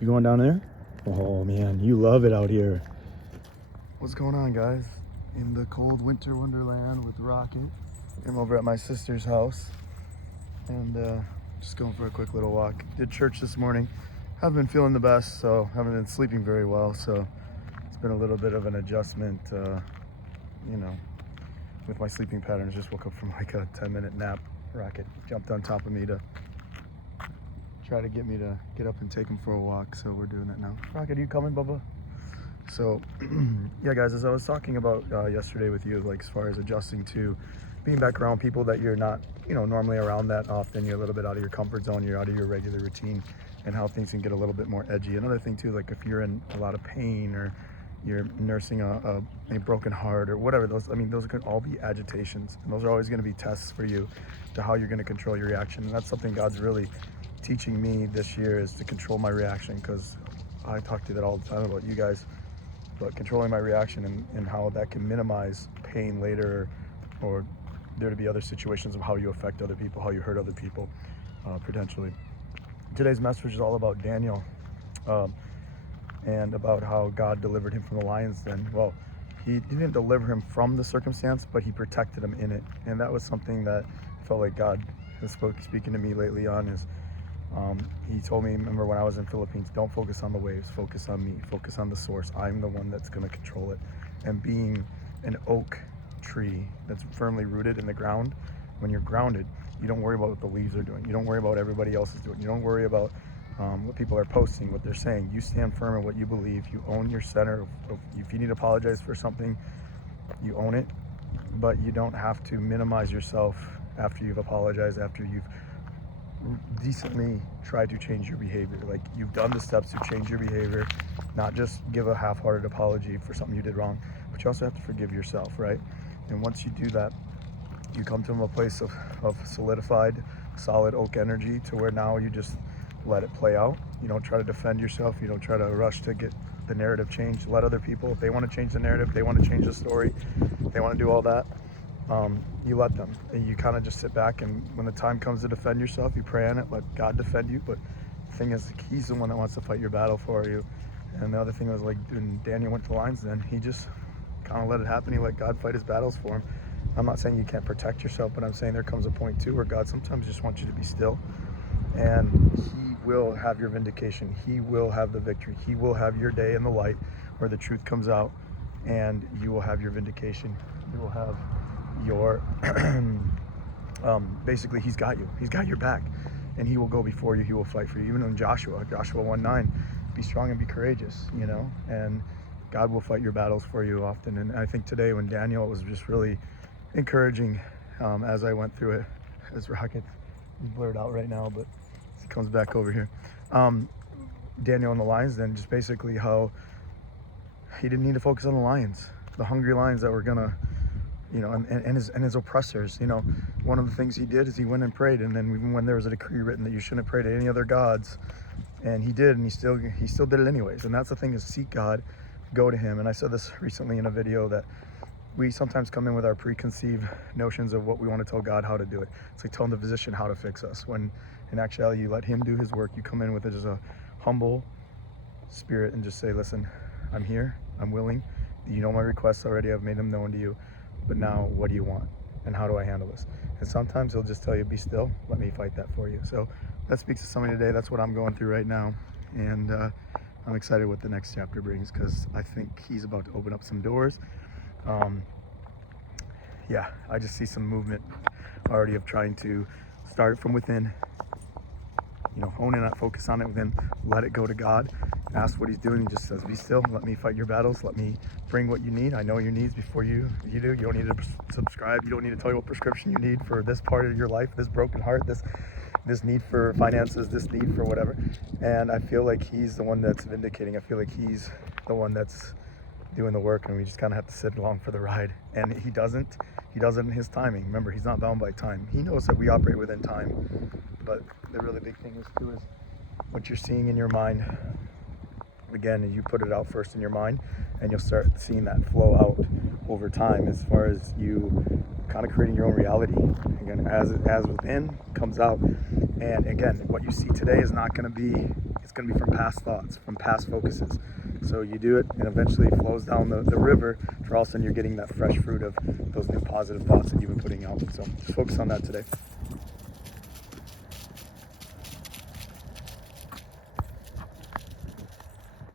You going down there? Oh man, you love it out here. What's going on, guys? In the cold winter wonderland with Rocket. I'm over at my sister's house and just going for a quick little walk. Did church this morning. Haven't been feeling the best, so haven't been sleeping very well, so it's been a little bit of an adjustment, with my sleeping patterns. Just woke up from like a 10-minute nap. Rocket jumped on top of me to try to get me to get up and take him for a walk, so we're doing that now. Rocket, are you coming, Bubba? So, yeah, guys, as I was talking about yesterday with you, like as far as adjusting to being back around people that you're not, normally around that often, you're a little bit out of your comfort zone, you're out of your regular routine, and how things can get a little bit more edgy. Another thing too, like if you're in a lot of pain or you're nursing a broken heart or whatever, those can all be agitations, and those are always going to be tests for you to how you're going to control your reaction. And that's something God's really teaching me this year, is to control my reaction, because I talk to that all the time about you guys, but controlling my reaction and how that can minimize pain later, or there to be other situations of how you affect other people, how you hurt other people, potentially. Today's message is all about Daniel, and about how God delivered him from the lion's den. Well, he didn't deliver him from the circumstance, but he protected him in it. And that was something that I felt like God has speaking to me lately on, is he told me, remember when I was in Philippines, don't focus on the waves, focus on me, focus on the source. I'm the one that's going to control it. And being an oak tree that's firmly rooted in the ground, when you're grounded, you don't worry about what the leaves are doing. You don't worry about what everybody else is doing. You don't worry about what people are posting, what they're saying. You stand firm in what you believe. You own your center. If you need to apologize for something, you own it, but you don't have to minimize yourself after you've apologized, after you've decently tried to change your behavior. Like, you've done the steps to change your behavior, not just give a half-hearted apology for something you did wrong, but you also have to forgive yourself, right? And once you do that, you come to a place of solidified, solid oak energy, to where now you just let it play out. You don't try to defend yourself. You don't try to rush to get the narrative changed. Let other people, if they want to change the narrative, they want to change the story, they want to do all that, you let them. And you kind of just sit back, and when the time comes to defend yourself, you pray on it, let God defend you. But the thing is, he's the one that wants to fight your battle for you. And the other thing was, like, when Daniel went to the lion's den, he just kind of let it happen. He let God fight his battles for him. I'm not saying you can't protect yourself, but I'm saying there comes a point too where God sometimes just wants you to be still, and he will have your vindication. He will have the victory. He will have your day in the light where the truth comes out, and you will have your vindication. You will have your basically, he's got you. He's got your back, and he will go before you. He will fight for you. Even in Joshua 1:9, be strong and be courageous, and God will fight your battles for you often. And I think today, when Daniel, was just really encouraging, as I went through it. As Rocket is blurred out right now, but he comes back over here. Daniel and the lions, then, just basically how he didn't need to focus on the lions, the hungry lions that were gonna, and his oppressors. One of the things he did is he went and prayed, and then even when there was a decree written that you shouldn't pray to any other gods, and he did, and he still did it anyways. And that's the thing, is seek God, go to him. And I said this recently in a video, that we sometimes come in with our preconceived notions of what we want to tell God how to do it. It's like telling the physician how to fix us, when in actuality, you let him do his work. You come in with just a humble spirit and just say, listen, I'm here, I'm willing. You know my requests already, I've made them known to you, but now what do you want? And how do I handle this? And sometimes he'll just tell you, be still, let me fight that for you. So that speaks to somebody today. That's what I'm going through right now. And I'm excited what the next chapter brings, because I think he's about to open up some doors. I just see some movement already of trying to start from within, hone in on, focus on it within, let it go to God, ask what he's doing. He just says, be still, let me fight your battles, let me bring what you need. I know your needs before you do. You don't need to subscribe. You don't need to tell you what prescription you need for this part of your life, this broken heart, this need for finances, this need for whatever. And I feel like he's the one that's vindicating. I feel like he's the one that's doing the work, and we just kind of have to sit along for the ride. And he does it in his timing. Remember, he's not bound by time. He knows that we operate within time, but the really big thing is what you're seeing in your mind. Again, you put it out first in your mind, and you'll start seeing that flow out over time, as far as you kind of creating your own reality. Again, as within comes out, And again, what you see today is not going to be, it's going to be from past thoughts, from past focuses. So you do it, and eventually it flows down the river, for all of a sudden you're getting that fresh fruit of those new positive thoughts that you've been putting out. So just focus on that today.